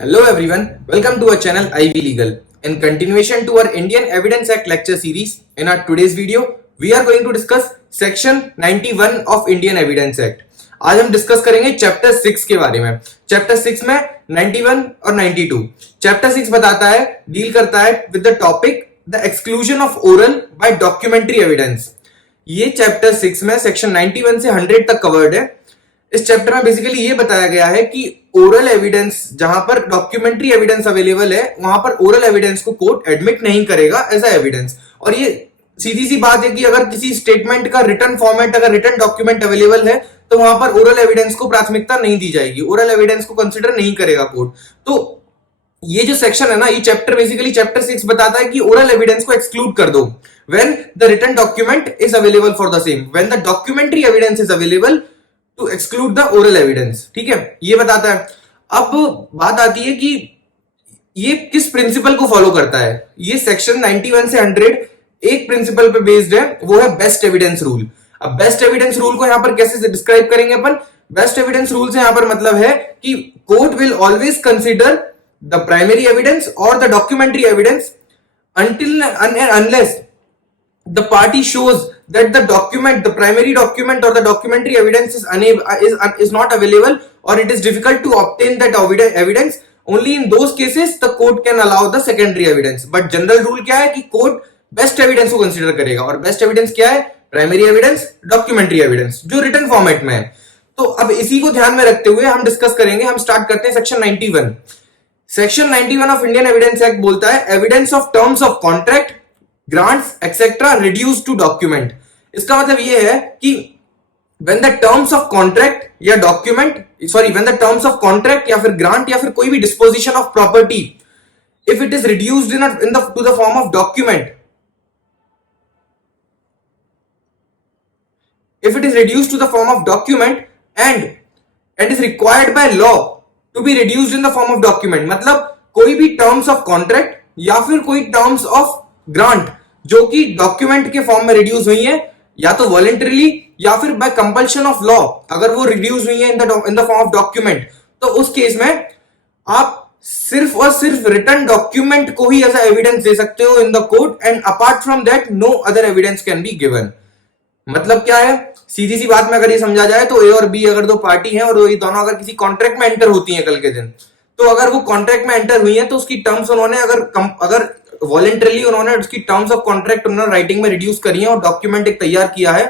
Hello everyone, welcome to our channel Ivy Legal. In continuation to our Indian Evidence Act lecture series, in our today's video, we are going to discuss section 91 of Indian Evidence Act. आज हम discuss करेंगे chapter 6 के बारे में. Chapter 6 में 91 और 92. Chapter 6 बताता है, डील करता है with the topic the exclusion of oral by documentary evidence. ये चैप्टर 6 में सेक्शन 91 से 100 तक कवर्ड है. इस चैप्टर में बेसिकली ये बताया गया है कि ओरल एविडेंस, जहां पर डॉक्यूमेंट्री एविडेंस अवेलेबल है, वहां पर ओरल एविडेंस को कोर्ट एडमिट नहीं करेगा एज अ एविडेंस. और ये सीधी सी बात है कि अगर किसी स्टेटमेंट का रिटर्न फॉर्मेट, अगर रिटर्न डॉक्यूमेंट अवेलेबल है, तो वहां पर ओरल एविडेंस को प्राथमिकता नहीं दी जाएगी, ओरल एविडेंस को कंसिडर नहीं करेगा कोर्ट. तो ये जो सेक्शन है ना, ये चैप्टर बेसिकली चैप्टर 6 बताता है कि ओरल एविडेंस को एक्सक्लूड कर दो when the written document is available for the same, when the documentary evidence is available to exclude the oral evidence. ठीक है, ये बताता है. अब बात आती है कि ये किस प्रिंसिपल को फॉलो करता है. ये सेक्शन 91 से 100 एक प्रिंसिपल पे बेस्ड है, वो है बेस्ट एविडेंस रूल. अब बेस्ट एविडेंस रूल को यहां पर कैसे डिस्क्राइब करेंगे अपन. बेस्ट एविडेंस रूल से यहां पर मतलब है कि court will always consider the primary evidence और the documentary evidence until and unless the party shows that the document, the primary document or the documentary evidence is not available, or it is difficult to obtain that evidence. Only in those cases the court can allow the secondary evidence. But general rule क्या है कि court best evidence को consider करेगा. और best evidence क्या है? Primary evidence, documentary evidence, जो written format में है. तो अब इसी को ध्यान में रखते हुए हम डिस्कस करेंगे. हम स्टार्ट करते हैं section 91. Section 91 of Indian evidence act बोलता है evidence of terms of contract, grants etcetera reduce to document. इसका मतलब ये है कि when the terms of contract या document, when the terms of contract या फिर grant या फिर कोई भी disposition of property, if it is reduced to the form of document, if it is reduced to the form of document and is required by law to be reduced in the form of document, मतलब कोई भी terms of contract या फिर कोई terms of grant जो कि document के form में रिड्यूस हुई है, या तो वॉलेंटरीली या फिर बाय कंपल्शन ऑफ लॉ, अगर वो रिड्यूस हुई है in the form of document, तो उस केस में आप सिर्फ और सिर्फ रिटन डॉक्यूमेंट को ही ऐसा एविडेंस दे सकते हो in the court, and apart from that no other evidence can be given. मतलब क्या है, सीधी सी बात में अगर ये समझा जाए तो ए और बी अगर दो पार्टी हैं और ये दोनों अगर किसी कॉन्ट्रैक्ट में एंटर होती हैं कल के दिन, तो अगर वो कॉन्ट्रैक्ट में एंटर हुई है तो उसकी टर्म्स उन्होंने अगर वॉलेंटरली उन्होंने उसकी टर्म्स ऑफ कॉन्ट्रैक्ट उन्होंने राइटिंग में रिड्यूस करी है और डॉक्यूमेंट एक तैयार किया है,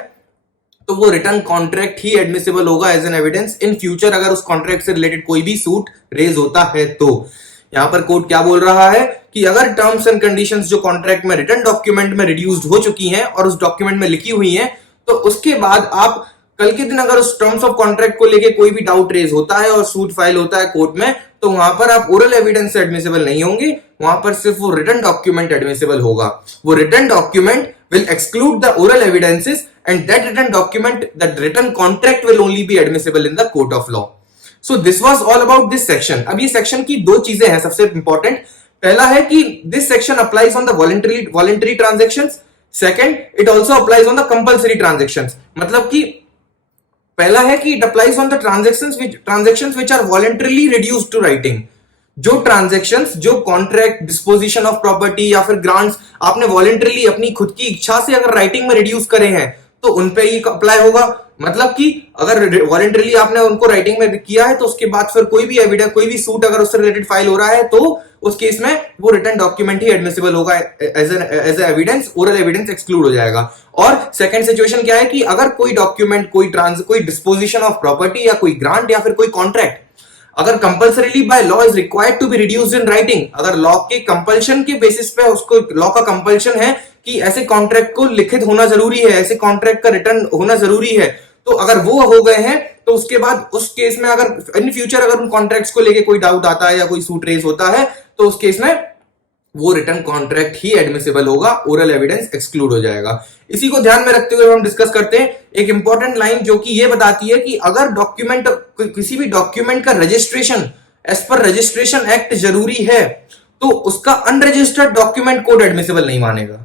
तो वो रिटर्न कॉन्ट्रैक्ट ही एडमिसिबल होगा as an evidence in future, अगर उस कॉन्ट्रैक्ट से रिलेटेड कोई भी सूट रेज होता है. तो यहां पर कोर्ट क्या बोल रहा है कि अगर टर्म्स एंड कंडीशंस जो कॉन्ट्रैक्ट में रिटर्न डॉक्यूमेंट में रिड्यूस्ड हो चुकी हैं और उस डॉक्यूमेंट में लिखी हुई हैं, तो उसके बाद आप कल के दिन अगर उस टर्म्स ऑफ कॉन्ट्रैक्ट को लेके कोई भी डाउट रेज होता है और सूट फाइल होता है कोर्ट में, तो वहां पर आप ओरल एविडेंस से एडमिसिबल नहीं होंगे, वहां पर सिर्फ वो रिटन डॉक्यूमेंट एडमिसिबल होगा. वो written document will exclude the oral evidences and that written document, that written contract will only be admissible in the court of law. So this was all about this section. अब ये section की दो चीजें हैं सबसे important. पहला है कि this section applies on the voluntary transactions. Second, it also applies on the compulsory transactions. मतलब कि पहला है कि it applies on the transactions which are voluntarily reduced to writing. जो ट्रांजेक्शंस, जो कॉन्ट्रैक्ट, डिस्पोजिशन ऑफ प्रॉपर्टी या फिर grants आपने वॉलंटरीली अपनी खुद की इच्छा से अगर राइटिंग में रिड्यूस करे हैं, तो उन पे ये अप्लाई होगा. मतलब कि अगर वॉलंटरीली आपने उनको राइटिंग में किया है, तो उसके बाद फिर कोई भी एविडेंस, कोई भी सूट अगर उससे रिलेटेड फाइल हो रहा है, तो उस केस में वो रिटन डॉक्यूमेंट ही एडमिसिबल होगा as evidence, oral evidence exclude हो जाएगा. और सेकंड सिचुएशन क्या है कि अगर कोई डॉक्यूमेंट, कोई डिस्पोजिशन ऑफ प्रॉपर्टी या कोई ग्रांट या फिर कोई कॉन्ट्रैक्ट अगर compulsorily by law is required to be reduced in writing, अगर लॉ के कंपल्शन के बेसिस पे उसको, लॉ का कंपल्शन है कि ऐसे कॉन्ट्रैक्ट को लिखित होना जरूरी है, ऐसे कॉन्ट्रैक्ट का रिटर्न होना जरूरी है, तो अगर वो हो गए हैं, तो उसके बाद उस केस में अगर इन फ्यूचर अगर उन कॉन्ट्रैक्ट्स को लेके कोई डाउट आता है या कोई सूट रेज होता है, तो उस केस में वो रिटर्न कॉन्ट्रैक्ट ही एडमिसिबल होगा, ओरल एविडेंस एक्सक्लूड हो जाएगा. इसी को ध्यान में रखते हुए हम डिस्कस करते हैं एक इंपॉर्टेंट लाइन जो कि ये बताती है कि अगर डॉक्यूमेंट, किसी भी डॉक्यूमेंट का registration as per registration act जरूरी है, तो उसका अनरजिस्टर्ड डॉक्यूमेंट कोड एडमिसिबल नहीं मानेगा.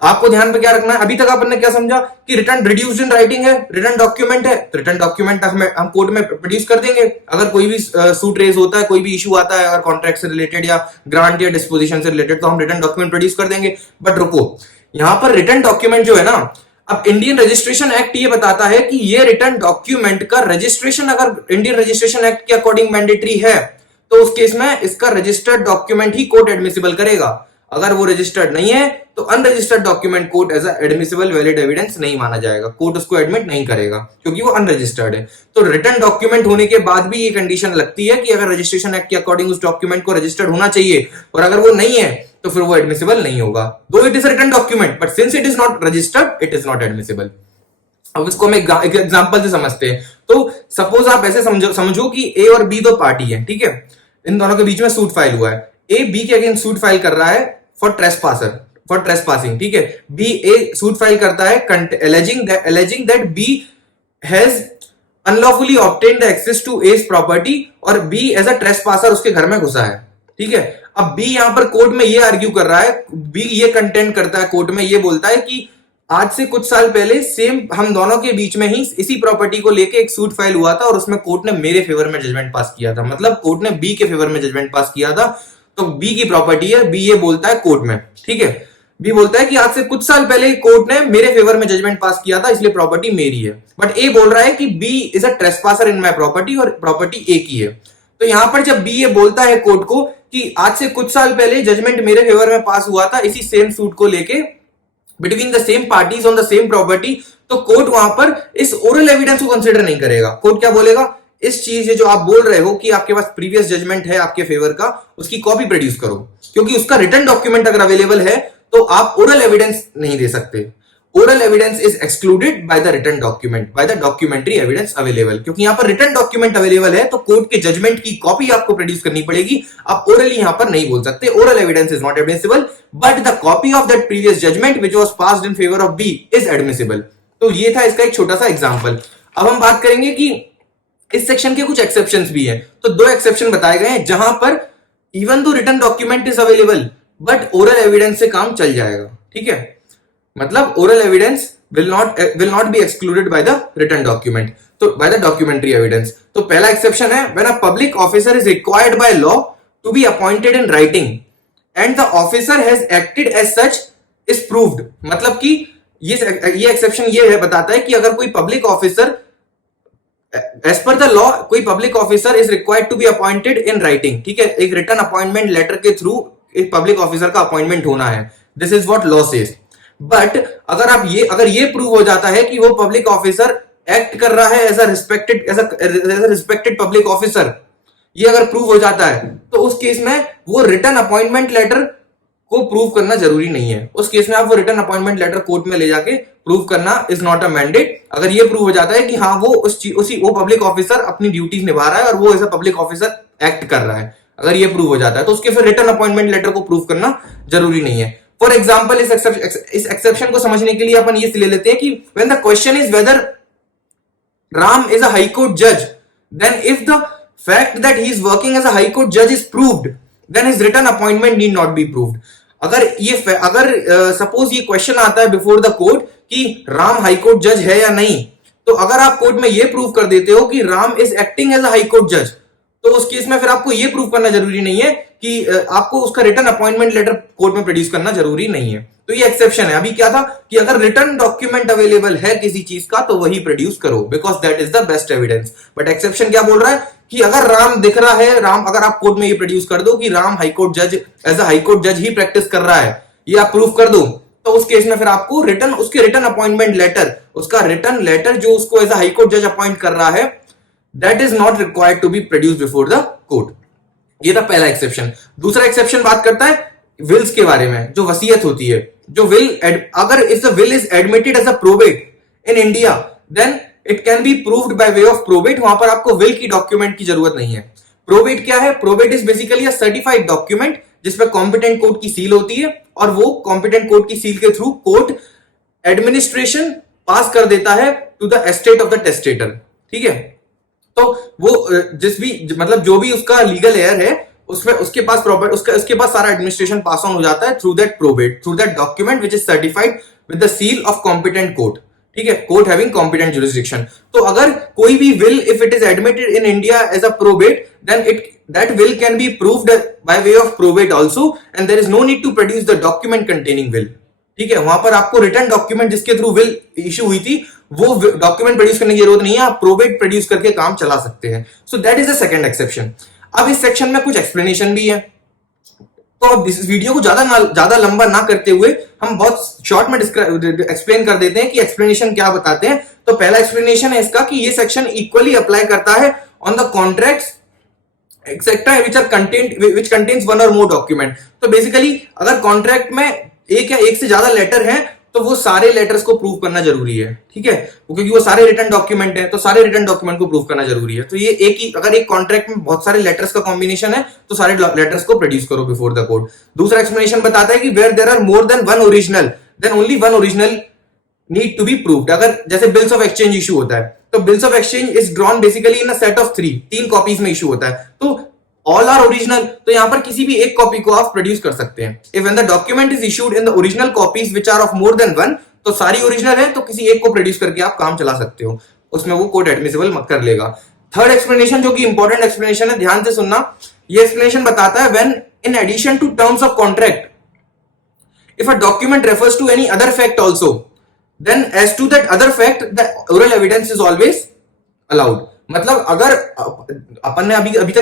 आपको ध्यान पे क्या रखना है, अभी तक अपन ने क्या समझा कि रिटर्न रिड्यूस्ड इन राइटिंग है, रिटर्न डॉक्यूमेंट है, तो रिटर्न डॉक्यूमेंट हम कोर्ट में प्रोड्यूस कर देंगे। अगर कोई भी सूट रेज होता है, कोई भी इशू आता है अगर कॉन्ट्रैक्ट से रिलेटेड या ग्रांट या डिस्पोजिशन से रिलेटेड, तो हम रिटर्न डॉक्यूमेंट प्रोड्यूस कर देंगे। बट रुको, यहां पर रिटर्न डॉक्यूमेंट जो है ना, अब इंडियन रजिस्ट्रेशन एक्ट ये बताता है कि ये रिटर्न डॉक्यूमेंट का रजिस्ट्रेशन अगर इंडियन रजिस्ट्रेशन एक्ट के अकॉर्डिंग मैंडेटरी है, तो उस केस में इसका रजिस्टर्ड डॉक्यूमेंट ही कोर्ट एडमिसिबल करेगा। अगर वो रजिस्टर्ड नहीं है तो unregistered document court as admissible valid evidence नहीं माना जाएगा, कोर्ट उसको एडमिट नहीं करेगा क्योंकि वो अनरजिस्टर्ड है। तो रिटर्न डॉक्यूमेंट होने के बाद भी ये कंडीशन लगती है कि अगर रजिस्ट्रेशन एक्ट के अकॉर्डिंग उस डॉक्यूमेंट को रजिस्टर्ड होना चाहिए, और अगर वो नहीं है तो फिर वो एडमिसिबल नहीं होगा। दो it is return document, but since it is not registered, it is not admissible. अब इसको हम एक एग्जांपल से समझते हैं। तो सपोज आप ऐसे समझो कि ए और बी दो पार्टी है, ठीक है, इन दोनों के बीच में सूट फाइल हुआ है। ए बी के अगेंस्ट सूट फाइल कर रहा है फॉर ट्रेसपासिंग, ठीक है। बी ए सूट फाइल करता है alleging that B has unlawfully obtained the access to A's property, और B एज अ ट्रेसपासर उसके घर में घुसा है, ठीक है। अब B यहां पर कोर्ट में ये आर्ग्यू कर रहा है, B ये कंटेंट करता है कोर्ट में, ये बोलता है कि आज से कुछ साल पहले सेम हम दोनों के बीच में ही इसी प्रॉपर्टी को लेके एक सूट फाइल हुआ था, और उसमें कोर्ट ने मेरे फेवर में जजमेंट पास किया था। मतलब कोर्ट ने बी के फेवर में जजमेंट पास किया था, तो बी की प्रॉपर्टी है, बी ये बोलता है कोर्ट में, ठीक है। बी बोलता है कि आज से कुछ साल पहले कोर्ट ने मेरे फेवर में जजमेंट पास किया था, इसलिए प्रॉपर्टी मेरी है। बट ए बोल रहा है कि B is a trespasser in my property, और प्रॉपर्टी ए की है। तो यहां पर जब बी ये बोलता है कोर्ट को कि आज से कुछ साल पहले जजमेंट मेरे फेवर में पास हुआ था इसी सेम सूट को लेके, between the same parties on the same property, तो कोर्ट वहां पर इस ओरल एविडेंस को कंसिडर नहीं करेगा। कोर्ट क्या बोलेगा, इस चीज जो आप बोल रहे हो कि आपके पास प्रीवियस जजमेंट है आपके फेवर का, उसकी कॉपी प्रोड्यूस करो, क्योंकि उसका रिटर्न डॉक्यूमेंट अगर अवेलेबल है तो आप ओरल एविडेंस नहीं दे सकते। Oral evidence is excluded by the return document, by the documentary evidence available. क्योंकि यहां पर रिटर्न डॉक्यूमेंट अवेलेबल है तो कोर्ट के जजमेंट की कॉपी आपको प्रोड्यूस करनी पड़ेगी, आप ओरली यहां पर नहीं बोल सकते। Oral evidence is not admissible, but the copy of that previous judgement which was passed in favour of B is admissible. तो ये था इसका एक छोटा सा एग्जांपल। अब हम बात करेंगे कि इस सेक्शन के कुछ एक्सेप्शंस भी हैं। तो दो एक्सेप्शन बताए गए हैं जहां पर even though return document is available but oral evidence से काम चल जाएगा, ठीक है। मतलब oral evidence will not be excluded by the written document, तो by the documentary evidence। तो पहला एक्सेप्शन है when a public officer is required by law to be appointed in writing and the officer has acted as such is proved। मतलब कि ये exception ये है, बताता है कि अगर कोई public officer as per the law, कोई public officer is required to be appointed in writing, ठीक है, एक रिटर्न अपॉइंटमेंट लेटर के थ्रू एक पब्लिक ऑफिसर का अपॉइंटमेंट होना है। This is what law says. But अगर ये प्रूव हो जाता है कि वो पब्लिक ऑफिसर एक्ट कर रहा है as a respected public officer, ये अगर प्रूव हो जाता है तो उस केस में वो रिटर्न अपॉइंटमेंट लेटर को प्रूव करना जरूरी नहीं है। उस केस में आप वो रिटर्न अपॉइंटमेंट लेटर कोर्ट में ले जाके प्रूव करना इज नॉट अ मैंडेट। अगर ये प्रूव हो जाता है कि हाँ वो वो पब्लिक ऑफिसर अपनी ड्यूटीज निभा रहा है और वो as a public officer act कर रहा है, अगर ये प्रूव हो जाता है तो उसके फिर रिटर्न अपॉइंटमेंट लेटर को प्रूव करना जरूरी नहीं है। फॉर एग्जाम्पल इस एक्सेप्शन को समझने के लिए अपन ये ले लेते हैं कि when the question is whether Ram is a high court जज, then if the fact that he is working as a high court जज is proved, then his return appointment need not be proved. अगर suppose ये question आता है before the court कि Ram high court जज है या नहीं, तो अगर आप कोर्ट में ये प्रूव कर देते हो कि Ram is acting as a high court जज, तो उस केस में फिर आपको ये प्रूव करना जरूरी नहीं है कि आपको उसका रिटर्न अपॉइंटमेंट लेटर कोर्ट में प्रोड्यूस करना जरूरी नहीं है। तो ये एक्सेप्शन है। अभी क्या था कि अगर रिटर्न डॉक्यूमेंट अवेलेबल है किसी चीज का तो वही प्रोड्यूस करो, because that is the best evidence. But exception क्या बोल रहा है कि अगर राम दिख रहा है, राम अगर आप कोर्ट में ये प्रोड्यूस कर दो कि राम हाईकोर्ट जज एज अ हाईकोर्ट जज ही प्रैक्टिस कर रहा है, ये आप प्रूव कर दो, तो उस केस में फिर आपको उसके रिटर्न अपॉइंटमेंट लेटर, उसका रिटर्न लेटर जो उसको एज अ हाईकोर्ट जज अपॉइंट कर रहा है, that is not required to be produce before the court. ये था पहला एक्सेप्शन। दूसरा एक्सेप्शन बात करता है विल्स के बारे में, जो वसीयत होती है। जो विल, अगर if the will is admitted as a probate in India, then it can be proved by way of probate. वहां पर आपको विल की डॉक्यूमेंट की जरूरत नहीं है। प्रोबेट क्या है? Probate is basically a certified document जिसमें कॉम्पिटेंट कोर्ट की सील होती है, और वो कॉम्पिटेंट कोर्ट की सील के थ्रू कोर्ट एडमिनिस्ट्रेशन पास कर देता है to the estate of the testator, ठीक है। तो वो मतलब जो भी उसका लीगल एयर है उसके पास सारा एडमिनिस्ट्रेशन पास ऑन हो जाता है through that probate, through that document which is certified with the seal of competent court. ठीक है, कोर्ट हैविंग कॉम्पिटेंट जुरिस्डिक्शन। तो अगर कोई भी will if it is admitted in India as a probate, then that will can be proved by way of probate also, and there is no need to produce the document containing will. ठीक है, वहां पर आपको return document जिसके through will issue हुई थी वो document produce करने की जरूरत नहीं है, आप प्रोबेट प्रोड्यूस करके काम चला सकते हैं। So that is the second exception. अब इस सेक्शन में कुछ एक्सप्लेनेशन भी है, तो अब इस वीडियो को ज्यादा लंबा ना करते हुए हम बहुत शॉर्ट में एक्सप्लेन कर देते हैं कि एक्सप्लेनेशन क्या बताते हैं। तो पहला एक्सप्लेनेशन है इसका कि ये सेक्शन इक्वली अप्लाई करता है on the contracts etcetera which contains one or more document। तो बेसिकली अगर कॉन्ट्रैक्ट में एक या एक से ज्यादा लेटर हैं तो वो सारे लेटर्स को प्रूव करना जरूरी है। ठीक है, क्योंकि वो सारे रिटर्न डॉक्यूमेंट है, तो सारे रिटर्न डॉक्यूमेंट को प्रूव करना जरूरी है। तो ये अगर एक कॉन्ट्रैक्ट में बहुत सारे लेटर्स का कॉम्बिनेशन है तो सारे लेटर्स को प्रोड्यूस करो बिफोर द कोर्ट। दूसरा एक्सप्लेनेशन बताता है कि where there are more than one original then only one original need to be proved. अगर जैसे बिल्स ऑफ एक्सचेंज इशू होता है तो bills of exchange is drawn basically in a set of तीन कॉपीज में इशू होता है, तो ऑल आर ओरिजिनल, तो यहां पर किसी भी एक कॉपी को आप प्रोड्यूस कर सकते हैं। If when the document is issued in the original copies which are of more than one, तो सारी ओरिजिनल है तो किसी एक को प्रोड्यूस करके आप काम चला सकते हो, उसमें वो कोर्ट एडमिसिबल मत कर लेगा। थर्ड एक्सप्लेनेशन जो कि इंपॉर्टेंट एक्सप्लेनेशन है, ध्यान से सुनना। ये एक्सप्लेनेशन बताता है when in addition to terms of contract if a document refers to any other fact also, then as to that other fact the oral evidence is always allowed. मतलब अगर अपन ने अभी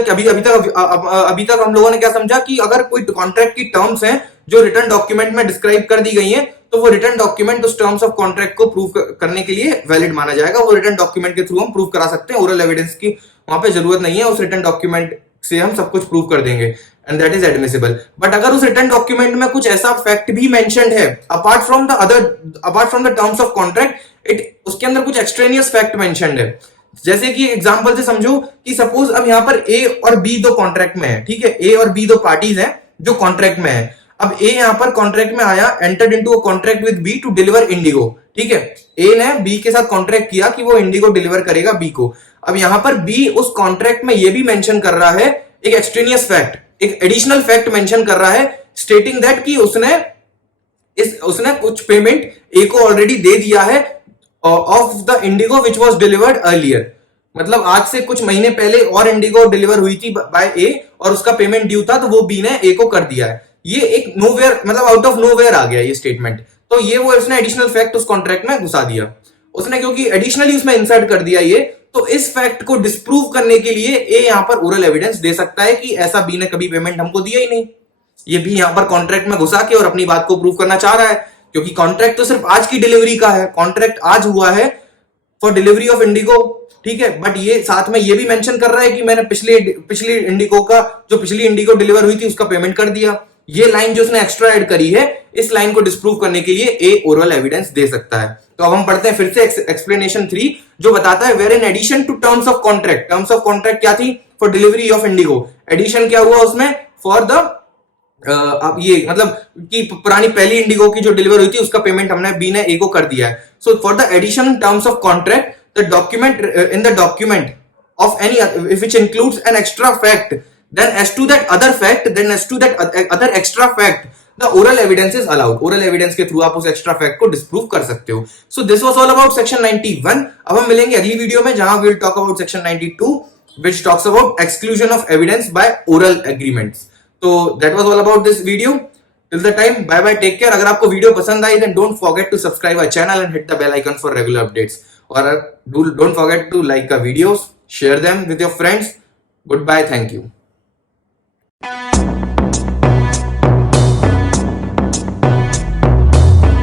तक हम लोगों ने क्या समझा कि अगर कोई कॉन्ट्रैक्ट की टर्म्स हैं जो रिटर्न डॉक्यूमेंट में डिस्क्राइब कर दी गई हैं, तो वो रिटर्न डॉक्यूमेंट उस टर्म्स ऑफ कॉन्ट्रैक्ट को प्रूव करने के लिए वैलिड माना जाएगा। वो रिटर्न डॉक्यूमेंट के थ्रू हम प्रूव करा सकते हैं, ओरल एविडेंस की वहां पे जरूरत नहीं है, उस रिटर्न डॉक्यूमेंट से हम सब कुछ प्रूव कर देंगे and that is admissible. But अगर उस रिटर्न डॉक्यूमेंट में कुछ ऐसा फैक्ट भी मेंशन्ड है apart from the terms of contract, उसके अंदर कुछ एक्सट्रेनियस फैक्ट मेंशन्ड है, जैसे कि एग्जांपल से समझो कि सपोज अब यहाँ पर ए और बी दो कॉन्ट्रैक्ट में है। ठीक है, ए और बी दो पार्टीज हैं जो कॉन्ट्रैक्ट में है। अब ए यहाँ पर कॉन्ट्रैक्ट में आया, entered into a contract with B to deliver indigo. ठीक है, ए ने बी के साथ कॉन्ट्रैक्ट किया कि वो इंडिगो डिलीवर करेगा बी को। अब यहाँ पर बी उस कॉन्ट्रैक्ट में ये भी मेंशन कर रहा है एक एक्सट्रेनियस फैक्ट, एक एडिशनल फैक्ट मेंशन कर रहा है स्टेटिंग दैट कि उसने कुछ पेमेंट ए को ऑलरेडी दे दिया है of the Indigo which was delivered earlier. मतलब आज से कुछ महीने पहले और इंडिगो डिलीवर हुई थी बाय ए और उसका पेमेंट ड्यू था, तो वो बी ने ए को कर दिया है। ये एक नोवेयर मतलब आउट ऑफ नोवेयर आ गया ये स्टेटमेंट, तो ये वो उसने एडिशनल फैक्ट उस कॉन्ट्रैक्ट में घुसा दिया उसने, क्योंकि एडिशनली उसमें इंसर्ट कर दिया ये। तो इस फैक्ट को डिस्प्रूव करने के लिए ए यहाँ पर ओरल एविडेंस दे सकता है कि ऐसा बी ने कभी पेमेंट हमको दिया ही नहीं। ये बी यहाँ पर कॉन्ट्रैक्ट में घुसा के और अपनी बात को प्रूव करना चाह रहा है, क्योंकि कॉन्ट्रैक्ट तो सिर्फ आज की डिलीवरी का है, कॉन्ट्रैक्ट आज हुआ है फॉर डिलीवरी ऑफ इंडिगो। ठीक है, बट ये साथ में ये भी मेंशन कर रहा है कि मैंने पिछली इंडिगो का जो पिछली इंडिगो डिलीवर हुई थी उसका पेमेंट कर दिया। ये लाइन जो उसने एक्स्ट्रा ऐड करी है, इस लाइन को डिस्प्रूव करने के लिए ए ओरल एविडेंस दे सकता है। तो अब हम पढ़ते हैं फिर से एक्सप्लेनेशन 3 जो बताता है where in addition to terms of contract. Terms of contract क्या थी? For delivery of indigo. Addition क्या हुआ उसमें? फॉर द अब ये मतलब कि पुरानी पहली इंडिगो की जो डिलीवर हुई थी उसका पेमेंट हमने बी ने ए को कर दिया है। So for the addition terms of contract the document of any which includes an extra fact, then as to that other extra fact the oral evidence is allowed। oral evidence के through आप उस extra fact को disprove कर सकते हो। so this was all about section 91। अब हम मिलेंगे अगली वीडियो में जहां we will talk about section 92 which talks about exclusion of evidence by oral agreements। so that was all about this video। till the time, bye bye, take care। अगर आपको video पसंद आई then don't forget to subscribe our channel and hit the bell icon for regular updates। or don't forget to like our videos, share them with your friends। goodbye, thank you।